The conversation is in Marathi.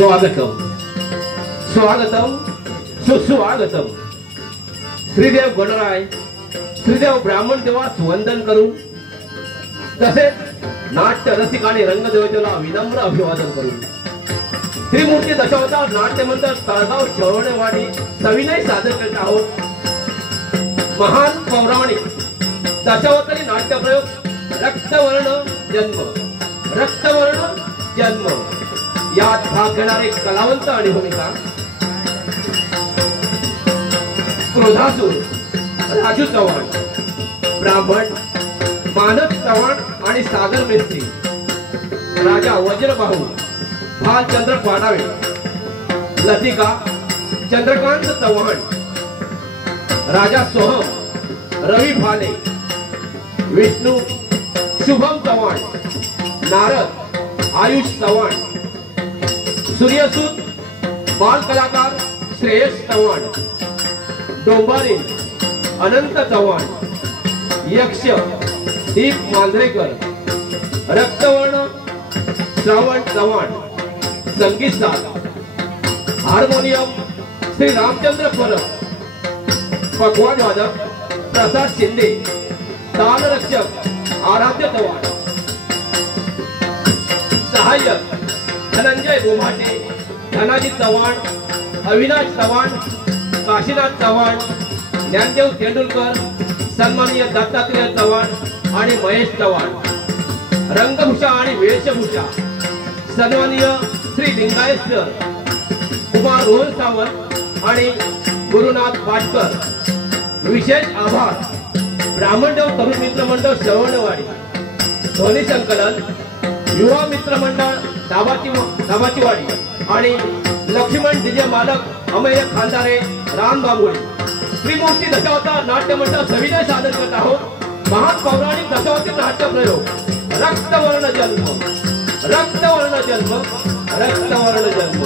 स्वागतम स्वागतम सुस्वागतम। श्रीदेव गणराय श्रीदेव ब्राह्मण देवास वंदन करून तसेच नाट्य रसिक आणि रंगदेवतेला विनम्र अभिवादन करून त्रिमूर्ती दशावतार नाट्य मंडळ तळगाव शवणेवाडी सविनय सादर करत आहोत। महान पौराणिक दशावतारी नाट्यप्रयोग रक्तवर्ण जन्म रक्तवर्ण जन्म यात भाग घेणारे कलावंत आणि भूमिका क्रोधासूर राजू चव्हाण, ब्राह्मण मानस चव्हाण आणि सागर मिस्त्री, राजा वज्रबाहू भालचंद्र पाडावे, लतिका चंद्रकांत चव्हाण, राजा सोहम रवी भाले, विष्णू शुभम चव्हाण, नारद आयुष चव्हाण, सूर्यसूत बाल कलाकार श्रेयस चव्हाण, डोंबारी अनंत चव्हाण, यक्ष दीप मांजरेकर, रक्तवर्ण श्रावण चव्हाण, संगीत साथ हार्मोनियम श्री रामचंद्र परब, पखवाज वादक प्रसाद शिंदे, ताल रक्षक आराध्य चव्हाण, सहाय्यक धनंजय बोभाटे, धनाजी चव्हाण, अविनाश चव्हाण, काशीनाथ चव्हाण, ज्ञानदेव तेंडुलकर, सन्माननीय दत्तात्रेय चव्हाण आणि महेश चव्हाण, रंगभूषा आणि वेशभूषा सन्माननीय श्री लिंगायत सर, कुमार रोहन सावंत आणि गुरुनाथ पाटकर। विशेष आभार ब्राह्मणदेव तरुण मित्र मंडळ शवणवाडी, ध्वनी संकलन युवा मित्र मंडळ दाबाची वाडी आणि लक्ष्मण डीजे मालक अमेय खानदारे राम बाबुळे। त्रिमूर्ती दशावतार नाट्य मंडळ सविनय सादर करत आहोत। महान पौराणिक दशावतार नाट्य प्रयोग रक्तवर्ण जन्म रक्तवर्ण जन्म रक्तवर्ण जन्म।